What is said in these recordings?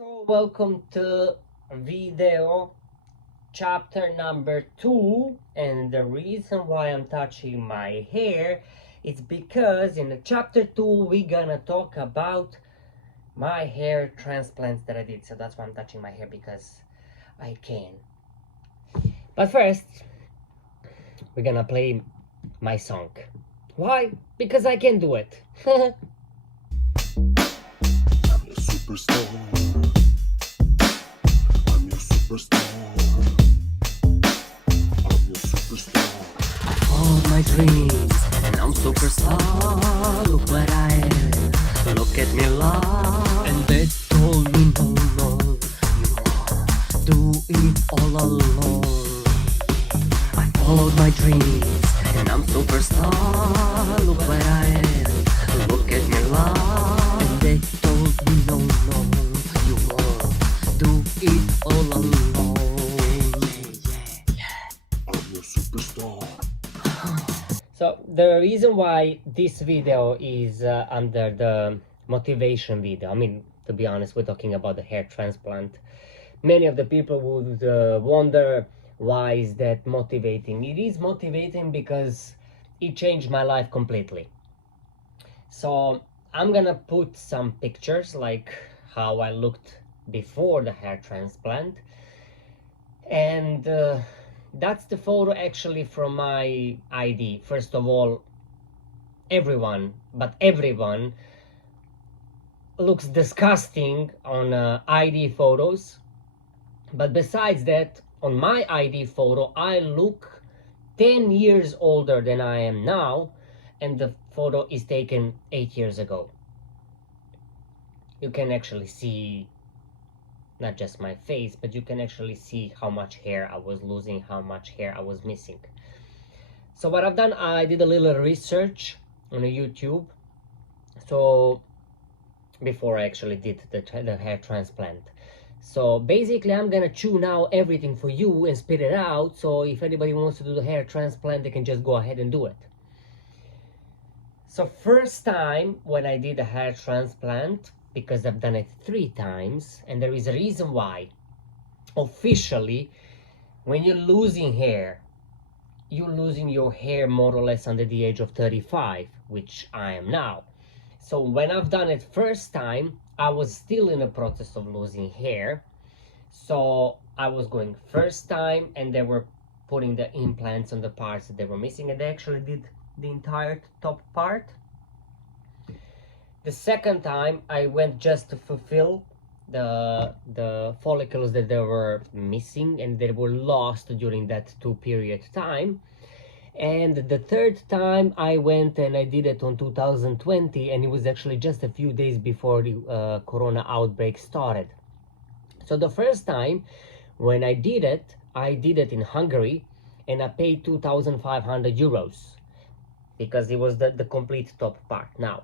So welcome to video chapter number 2, and the reason why I'm touching my hair is because in the chapter 2 we're gonna talk about my hair transplants that I did. So that's why I'm touching my hair, because I can. But first we're gonna play my song. Why? Because I can do it. I'm your superstar. I'm your superstar. I'm your superstar. I followed my dreams and I'm superstar. Look where I am. Look at me love. And they told me no, you won't do it all alone. I followed my dreams and I'm superstar. Look where I am. Look at me love. And they told me no, you won't do it all alone. I'm your superstar. So the reason why this video is under the motivation video, I mean, to be honest, we're talking about the hair transplant. Many of the people would wonder, why is that motivating? It is motivating because it changed my life completely. So I'm gonna put some pictures like how I looked before the hair transplant, and that's the photo actually from my ID. First of all, everyone looks disgusting on ID photos, but besides that, on my ID photo I look 10 years older than I am now, and the photo is taken 8 years ago. You can actually see not just my face, but you can actually see how much hair I was losing, how much hair I was missing. So what I've done, I did a little research on YouTube, so before I actually did the hair transplant. So basically I'm gonna chew now everything for you and spit it out, so if anybody wants to do the hair transplant, they can just go ahead and do it. So first time when I did a hair transplant, because I've done it 3 times, and there is a reason why. Officially, when you're losing hair, you're losing your hair more or less under the age of 35, which I am now. So when I've done it first time, I was still in the process of losing hair. So I was going first time, and they were putting the implants on the parts that they were missing, and they actually did the entire top part. The second time I went just to fulfill the follicles that they were missing and they were lost during that 2-period time. And the third time I went and I did it on 2020, and it was actually just a few days before the corona outbreak started. So the first time when I did it in Hungary, and I paid 2,500 euros because it was the complete top part. Now,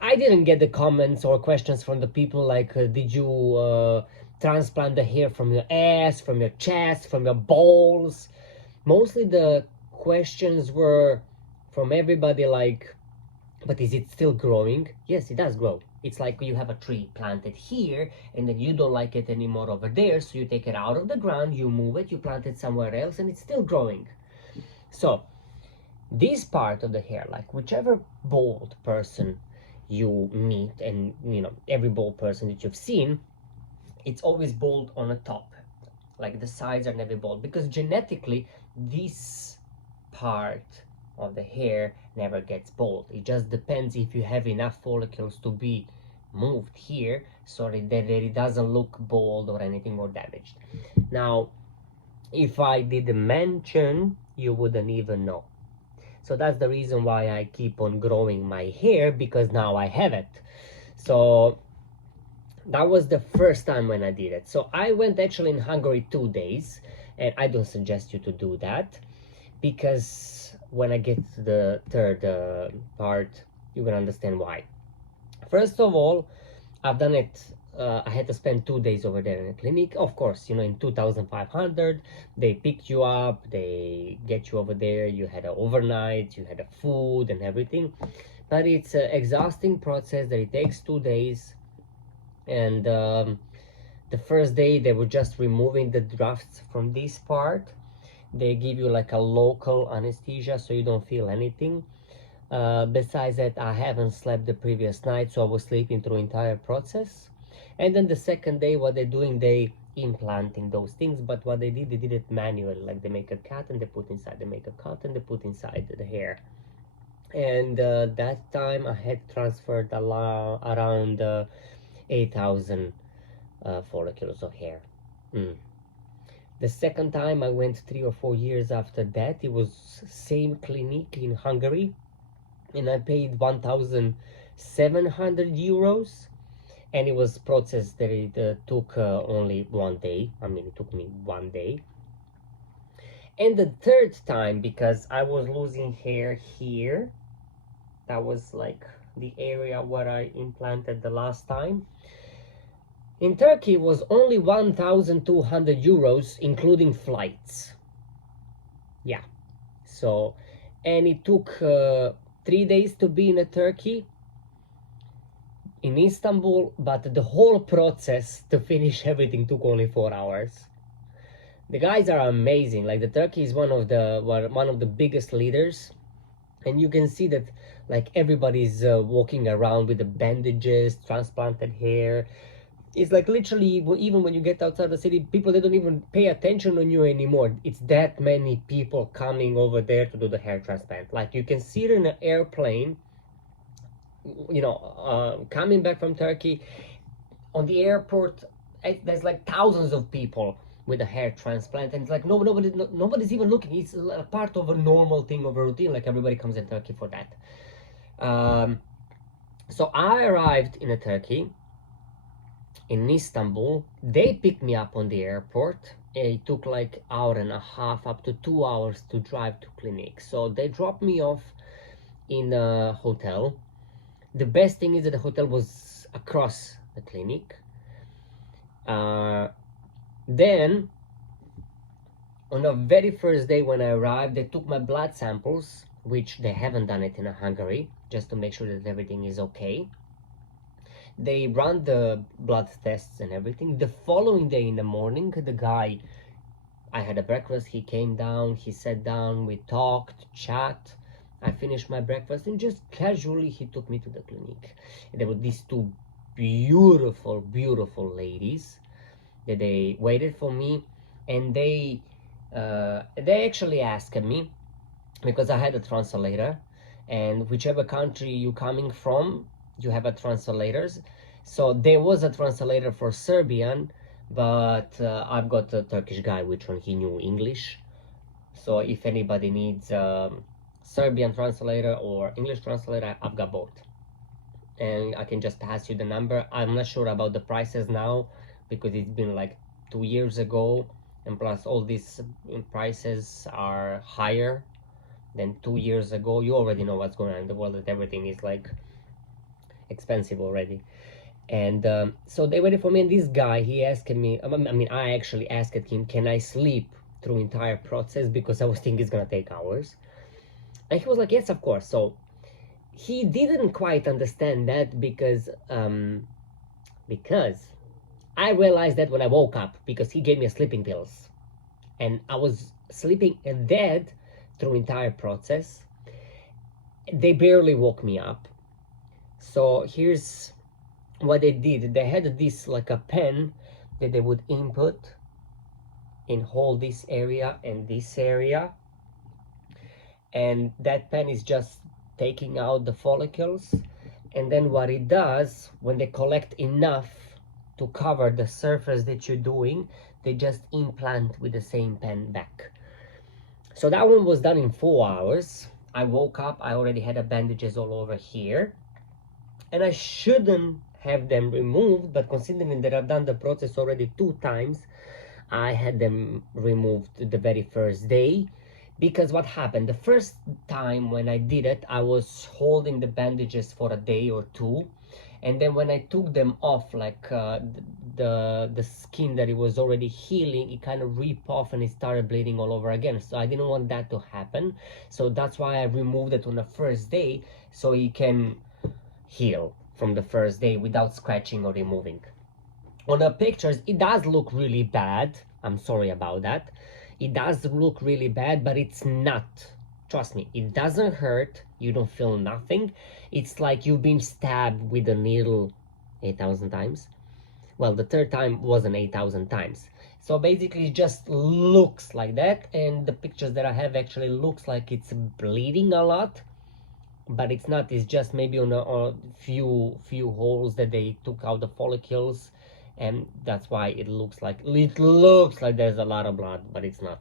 I didn't get the comments or questions from the people like, did you transplant the hair from your ass, from your chest, from your balls? Mostly the questions were from everybody like, but is it still growing? Yes, it does grow. It's like you have a tree planted here, and then you don't like it anymore over there, so you take it out of the ground, you move it, you plant it somewhere else, and it's still growing. So this part of the hair, like whichever bald person you meet, and every bald person that you've seen, it's always bald on the top, like the sides are never bald, because genetically this part of the hair never gets bald. It just depends if you have enough follicles to be moved here so that it doesn't look bald or anything or damaged. Now, if I didn't mention, you wouldn't even know. So that's the reason why I keep on growing my hair, because now I have it. So that was the first time when I did it. So I went actually in Hungary 2 days, and I don't suggest you to do that, because when I get to the third part, you're gonna understand why. First of all, I've done it, I had to spend 2 days over there in the clinic. Of course, in 2,500, they pick you up, they get you over there, you had an overnight, you had a food and everything. but it's an exhausting process that it takes 2 days. And the first day they were just removing the drafts from this part. They give you like a local anesthesia so you don't feel anything. Besides that, I haven't slept the previous night, so I was sleeping through entire process. And then the second day, what they're doing, they implanting those things, but what they did it manually. Like they make a cut and they put inside, they make a cut and they put inside the hair. And that time I had transferred around 8,000 follicles of hair. The second time I went 3 or 4 years after that. It was same clinic in Hungary, and I paid 1,700 euros, and it was process that it took only 1 day. I mean, it took me 1 day. And the third time, because I was losing hair here, that was like the area where I implanted the last time. In Turkey, it was only 1,200 euros, including flights. Yeah. So, and it took 3 days to be in Turkey, in Istanbul, but the whole process to finish everything took only 4 hours. The guys are amazing. Like the Turkey is one of the biggest leaders, and you can see that like everybody's walking around with the bandages, transplanted hair. It's like literally, even when you get outside the city, people, they don't even pay attention on you anymore. It's that many people coming over there to do the hair transplant. Like you can see it in an airplane, coming back from Turkey. On the airport, there's like thousands of people with a hair transplant, and it's like nobody's even looking. It's a part of a normal thing, of a routine. Like everybody comes in Turkey for that. So I arrived in Turkey, in Istanbul. They picked me up on the airport. It took like hour and a half, up to 2 hours to drive to clinic. So they dropped me off in a hotel. The best thing is that the hotel was across the clinic. Then on the very first day when I arrived, they took my blood samples, which they haven't done it in Hungary, just to make sure that everything is okay. They run the blood tests and everything. The following day in the morning, the guy, I had a breakfast, he came down, he sat down, we talked, chat. I finished my breakfast, and just casually he took me to the clinic. And there were these two beautiful ladies that they waited for me, and they actually asked me, because I had a translator, and whichever country you coming from, you have a translators. So there was a translator for Serbian, but I've got a Turkish guy, which one he knew English. So if anybody needs Serbian translator or English translator, I've got both, and I can just pass you the number. I'm not sure about the prices now, because it's been like 2 years ago, and plus all these prices are higher than 2 years ago. You already know what's going on in the world, that everything is like expensive already. And so they waited for me, and this guy, he asked me, I actually asked him, can I sleep through entire process, because I was thinking it's gonna take hours. And he was like, yes, of course. So he didn't quite understand that, because I realized that when I woke up, because he gave me sleeping pills, and I was sleeping and dead through entire process. They barely woke me up. So here's what they did. They had this like a pen that they would input in whole this area and this area, and that pen is just taking out the follicles. And then what it does, when they collect enough to cover the surface that you're doing, they just implant with the same pen back. So that one was done in 4 hours. I woke up, I already had the bandages all over here, and I shouldn't have them removed, but considering that I've done the process already 2 times, I had them removed the very first day. Because what happened, the first time when I did it, I was holding the bandages for a day or two, And then when I took them off, like the skin that it was already healing, it kind of ripped off and it started bleeding all over again. So I didn't want that to happen, so that's why I removed it on the first day, so it can heal from the first day without scratching or removing. On the pictures it does look really bad, I'm sorry about that. It does look really bad, but it's not. Trust me, it doesn't hurt, you don't feel nothing. It's like you've been stabbed with a needle 8,000 times. Well, the third time wasn't 8,000 times. So basically it just looks like that, and the pictures that I have actually looks like it's bleeding a lot, but it's not. It's just maybe on a few holes that they took out the follicles, and that's why it looks like there's a lot of blood, but it's not.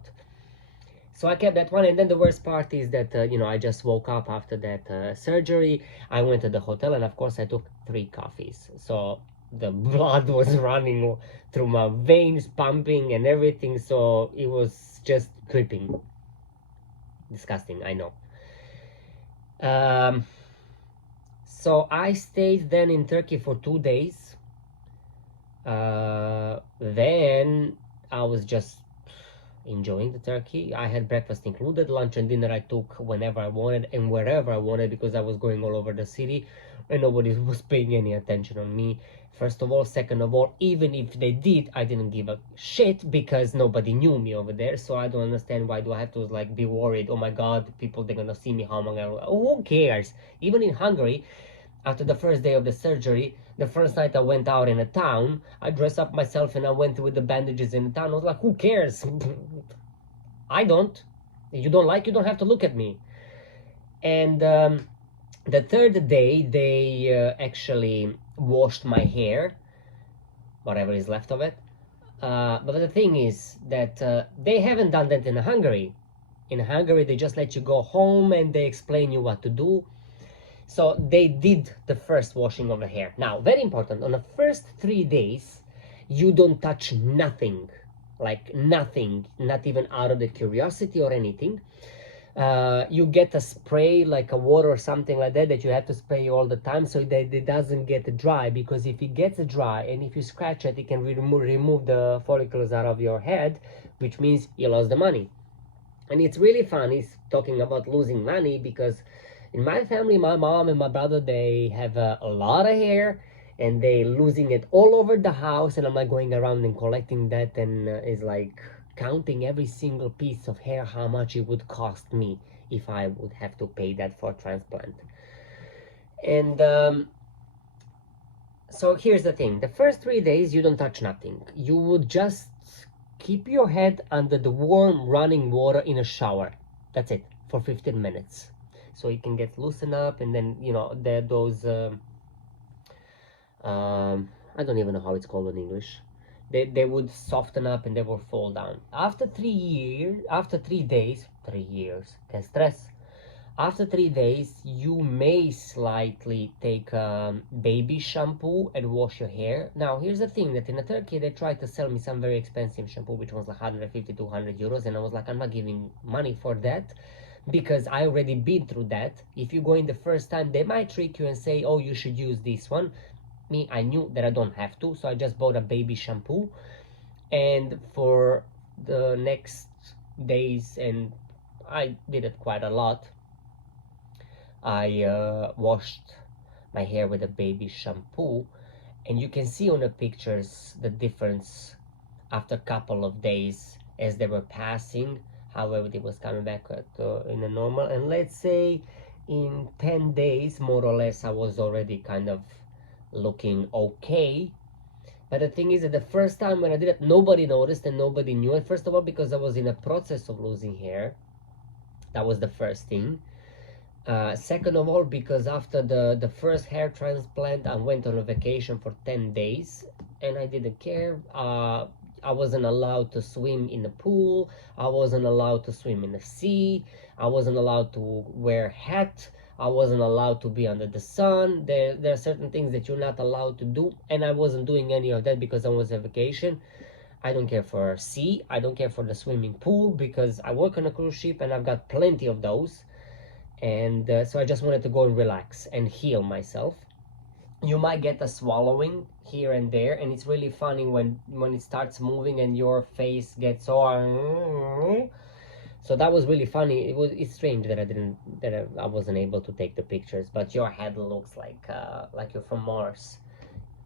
So I kept that one. And then the worst part is that I just woke up after that surgery. I went to the hotel, and of course I took 3 coffees, so the blood was running through my veins, pumping and everything, so it was just creeping. Disgusting, I know. So I stayed then in Turkey for 2 days. Then I was just enjoying the turkey. I had breakfast included, lunch and dinner I took whenever I wanted and wherever I wanted, because I was going all over the city and nobody was paying any attention on me. First of all. Second of all, even if they did, I didn't give a shit because nobody knew me over there. So I don't understand, why do I have to like be worried? Oh my god, people, they're gonna see me, how am I gonna, who cares? Even in Hungary, after the first day of the surgery, the first night I went out in a town, I dressed up myself and I went with the bandages in the town. I was like, who cares? I don't. If you don't like, you don't have to look at me. And the third day, they actually washed my hair, whatever is left of it. But the thing is that they haven't done that in Hungary. In Hungary, they just let you go home and they explain you what to do. So they did the first washing of the hair. Now, very important, on the first 3 days, you don't touch nothing, like nothing, not even out of the curiosity or anything. You get a spray, like a water or something like that, that you have to spray all the time so that it doesn't get dry, because if it gets dry and if you scratch it, it can remove the follicles out of your head, which means you lost the money. And it's really funny talking about losing money, because in my family, my mom and my brother, they have a lot of hair and they losing it all over the house, and I'm like going around and collecting that, and is like counting every single piece of hair, how much it would cost me if I would have to pay that for transplant. And so here's the thing, the first 3 days you don't touch nothing. You would just keep your head under the warm running water in a shower. That's it, for 15 minutes. So it can get loosened up, and then those I don't even know how it's called in English. They would soften up and they will fall down. After 3 days, 3 years, can stress. After 3 days, you may slightly take baby shampoo and wash your hair. Now, here's the thing, that in Turkey, they tried to sell me some very expensive shampoo, which was like 150, 200 euros. And I was like, I'm not giving money for that, because I already been through that. If you go in the first time, they might trick you and say, oh, you should use this one. Me, I knew that I don't have to, so I just bought a baby shampoo. And for the next days, and I did it quite a lot, I washed my hair with a baby shampoo, and you can see on the pictures the difference after a couple of days as they were passing, how everything was coming back in a normal. And let's say in 10 days, more or less, I was already kind of looking okay. But the thing is that the first time when I did it, nobody noticed and nobody knew it. First of all, because I was in a process of losing hair. That was the first thing. Second of all, because after the first hair transplant, I went on a vacation for 10 days and I didn't care. I wasn't allowed to swim in the pool. I wasn't allowed to swim in the sea. I wasn't allowed to wear a hat. I wasn't allowed to be under the sun. There are certain things that you're not allowed to do, and I wasn't doing any of that because I was on vacation. I don't care for sea. I don't care for the swimming pool because I work on a cruise ship and I've got plenty of those. And so I just wanted to go and relax and heal myself. you might get a swallowing here and there, and it's really funny when it starts moving and your face gets so. So that was really funny. It's strange that I wasn't able to take the pictures, but your head looks like you're from Mars.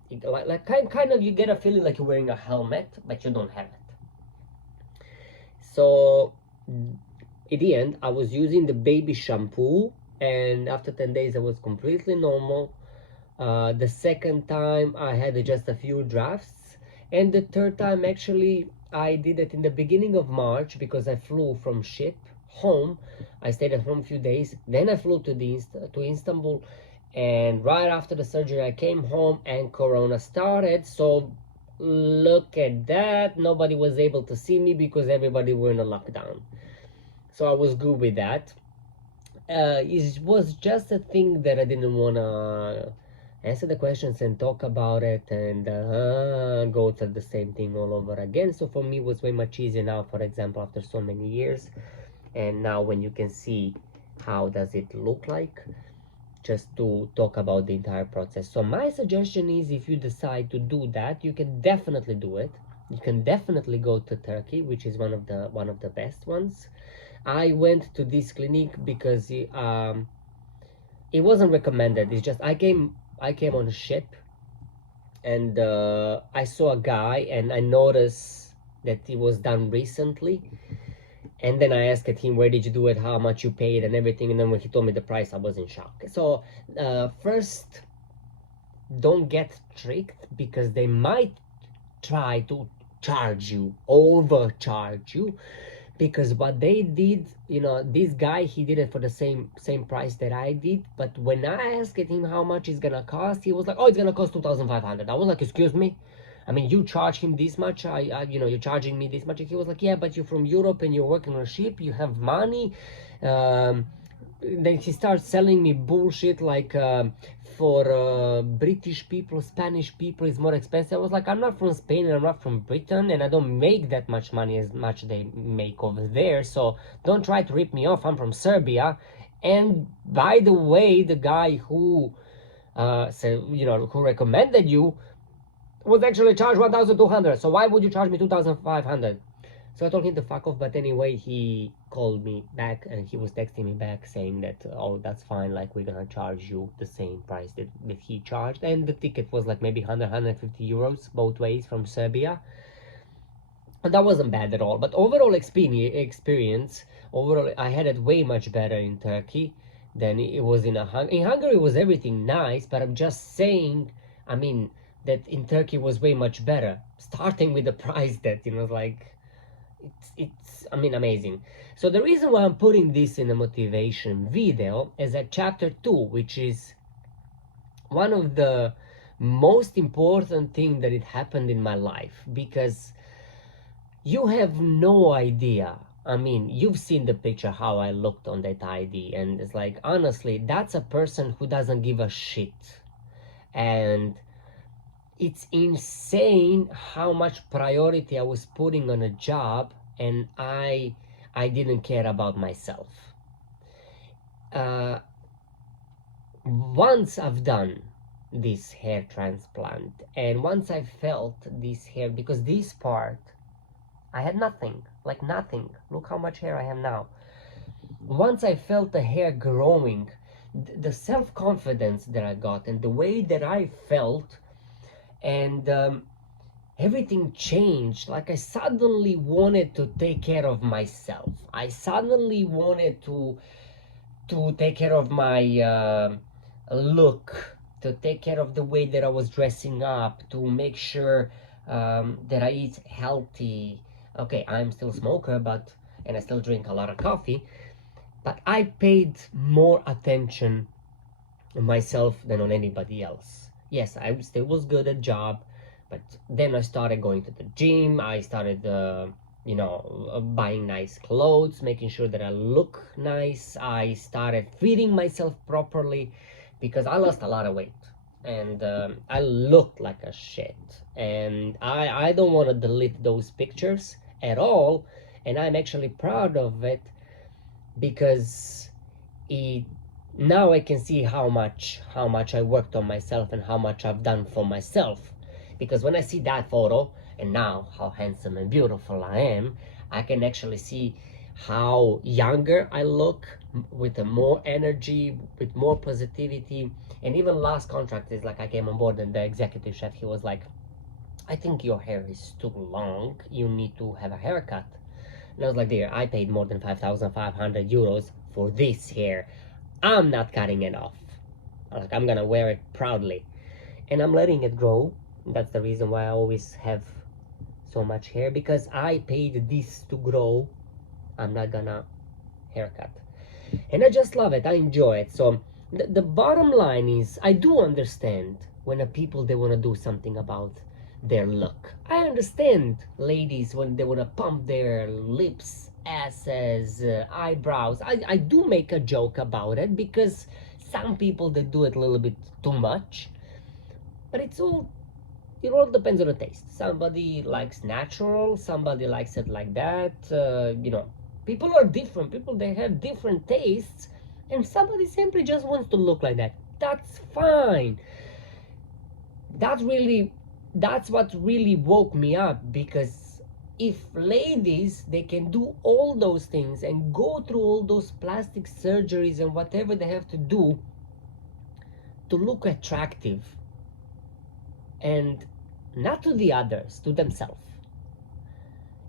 Kind of you get a feeling like you're wearing a helmet, but you don't have it. So in the end, I was using the baby shampoo, and after 10 days I was completely normal. The second time I had just a few drafts, and the third time actually I did it in the beginning of March because I flew from ship home. I stayed at home a few days, then I flew to Istanbul, and right after the surgery I came home and Corona started. So look at that, nobody was able to see me because everybody were in a lockdown. So I was good with that. It was just a thing that I didn't want to answer the questions and talk about it and go through the same thing all over again. So for me, it was way much easier now, for example, after so many years. And now when you can see how does it look like, just to talk about the entire process. So my suggestion is, if you decide to do that, you can definitely do it. You can definitely go to Turkey, which is one of the best ones. I went to this clinic because it wasn't recommended. It's just I came on a ship, and I saw a guy and I noticed that it was done recently. And then I asked him, where did you do it, how much you paid and everything. And then when he told me the price, I was in shock. So first, don't get tricked, because they might try to overcharge you, because what they did, this guy, he did it for the same price that I did. But when I asked him how much it's gonna cost, he was like, oh, it's gonna cost 2,500. I was like, excuse me, I mean, you charge him this much, you're charging me this much. And he was like, yeah, but you're from Europe and you're working on a ship, you have money. Then he starts selling me bullshit like, for British people, Spanish people, it's more expensive. I was like, I'm not from Spain and I'm not from Britain, and I don't make that much money as much they make over there. So don't try to rip me off. I'm from Serbia. And by the way, the guy who who recommended you was actually charged 1,200. So why would you charge me 2,500? So I told him to fuck off, but anyway, he called me back and he was texting me back saying that, oh, that's fine, like, we're gonna charge you the same price that he charged. And the ticket was like maybe 150 euros both ways from Serbia. And that wasn't bad at all. But overall experience, overall, I had it way much better in Turkey than it was in Hungary. In Hungary, was everything nice, but I'm just saying, I mean, that in Turkey was way much better. Starting with the price that, like, it's I mean, amazing. So the reason why I'm putting this in a motivation video is that chapter 2, which is one of the most important thing that it happened in my life, because you have no idea. I mean, you've seen the picture how I looked on that ID, and it's like, honestly, that's a person who doesn't give a shit. And it's insane how much priority I was putting on a job, and I didn't care about myself. Once I've done this hair transplant, and once I felt this hair, because this part, I had nothing, like nothing. Look how much hair I have now. Once I felt the hair growing, the self-confidence that I got and the way that I felt, and everything changed. Like, I suddenly wanted to take care of myself. I suddenly wanted to take care of my look, to take care of the way that I was dressing up, to make sure that I eat healthy. Okay, I'm still a smoker, and I still drink a lot of coffee, but I paid more attention on myself than on anybody else. Yes, I still was good at job, but then I started going to the gym. I started buying nice clothes, making sure that I look nice. I started feeding myself properly, because I lost a lot of weight, and I looked like a shit. And I don't want to delete those pictures at all, and I'm actually proud of it, because it Now I can see how much I worked on myself and how much I've done for myself. Because when I see that photo and now how handsome and beautiful I am, I can actually see how younger I look, with more energy, with more positivity. And even last contract is like, I came on board and the executive chef, he was like, I think your hair is too long, you need to have a haircut. And I was like, dear, I paid more than 5,500 euros for this hair. I'm not cutting it off. Like, I'm gonna wear it proudly. And I'm letting it grow. That's the reason why I always have so much hair, because I paid this to grow. I'm not gonna haircut. And I just love it. I enjoy it. So the bottom line is, I do understand when a people, they want to do something about their look. I understand ladies when they want to pump their lips, asses, eyebrows. I do make a joke about it, because some people, they do it a little bit too much. But it all depends on the taste. Somebody likes natural, somebody likes it like that. People are different. People, they have different tastes, and somebody simply just wants to look like that. That's fine. That's what really woke me up, because if ladies, they can do all those things and go through all those plastic surgeries and whatever they have to do to look attractive, and not to the others, to themselves.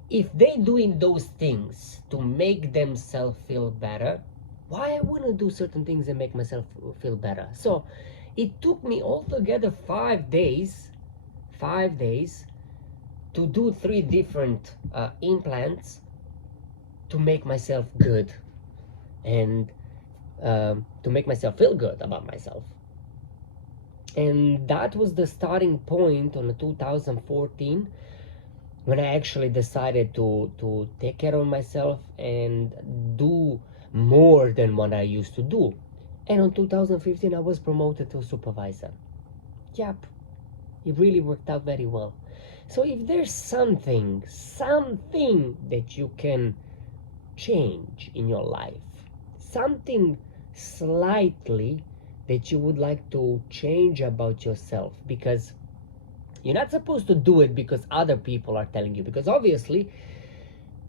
If they doing those things to make themselves feel better, why I wouldn't do certain things and make myself feel better? So it took me altogether 5 days to do 3 different implants to make myself good, and to make myself feel good about myself. And that was the starting point on 2014, when I actually decided to take care of myself and do more than what I used to do. And in 2015, I was promoted to supervisor. Yep, it really worked out very well. So if there's something that you can change in your life, something slightly that you would like to change about yourself, because you're not supposed to do it because other people are telling you. Because obviously,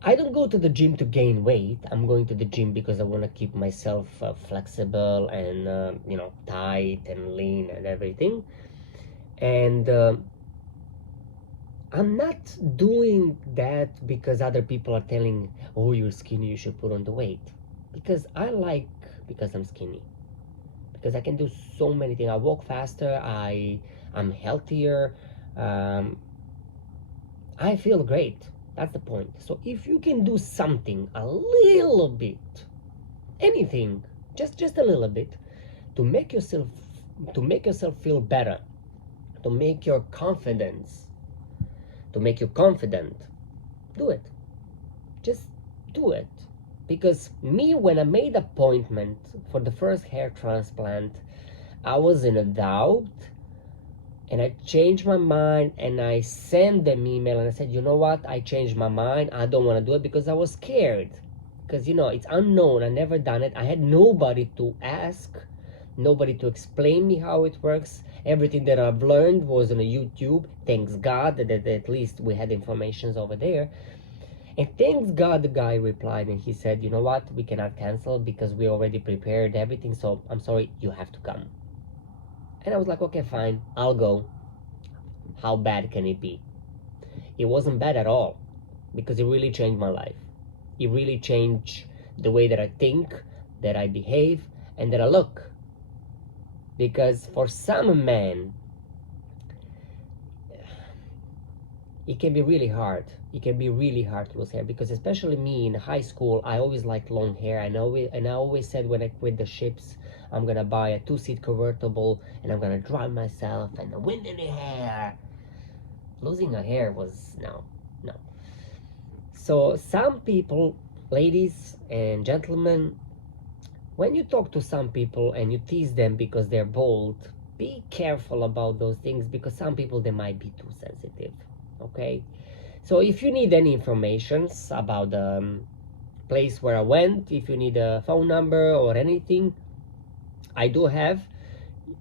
I don't go to the gym to gain weight. I'm going to the gym because I want to keep myself flexible and tight and lean and everything. And I'm not doing that because other people are telling, oh, you're skinny, you should put on the weight. Because because I'm skinny. Because I can do so many things. I walk faster, I'm healthier, I feel great. That's the point. So if you can do something a little bit, anything, just a little bit, to make yourself feel better, to make your confidence, to make you confident, do it. Just do it. Because me, when I made appointment for the first hair transplant, I was in a doubt, and I changed my mind, and I sent them email and I said, you know what, I changed my mind, I don't want to do it, because I was scared, because it's unknown, I never done it, I had nobody to ask, nobody to explain me how it works. Everything that I've learned was on YouTube. Thanks God that at least we had informations over there. And thanks God, the guy replied and he said, you know what, we cannot cancel because we already prepared everything, so I'm sorry, you have to come. And I was like, okay, fine, I'll go. How bad can it be? It wasn't bad at all, because it really changed my life. It really changed the way that I think, that I behave, and that I look. Because for some men, it can be really hard. It can be really hard to lose hair, because especially me in high school, I always liked long hair. And I always said, when I quit the ships, I'm gonna buy a 2-seat convertible and I'm gonna drive myself and the wind in the hair. Losing a hair was no. So some people, ladies and gentlemen, when you talk to some people and you tease them because they're bald, be careful about those things, because some people, they might be too sensitive. Okay, so if you need any information about the place where I went, if you need a phone number or anything, I do have,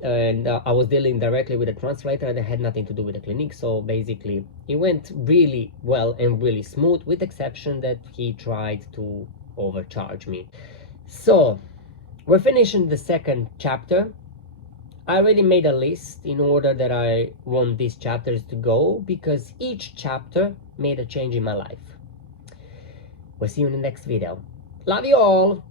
and I was dealing directly with a translator and it had nothing to do with the clinic. So basically it went really well and really smooth, with exception that he tried to overcharge me. So we're finishing the second chapter. I already made a list in order that I want these chapters to go, because each chapter made a change in my life. We'll see you in the next video. Love you all.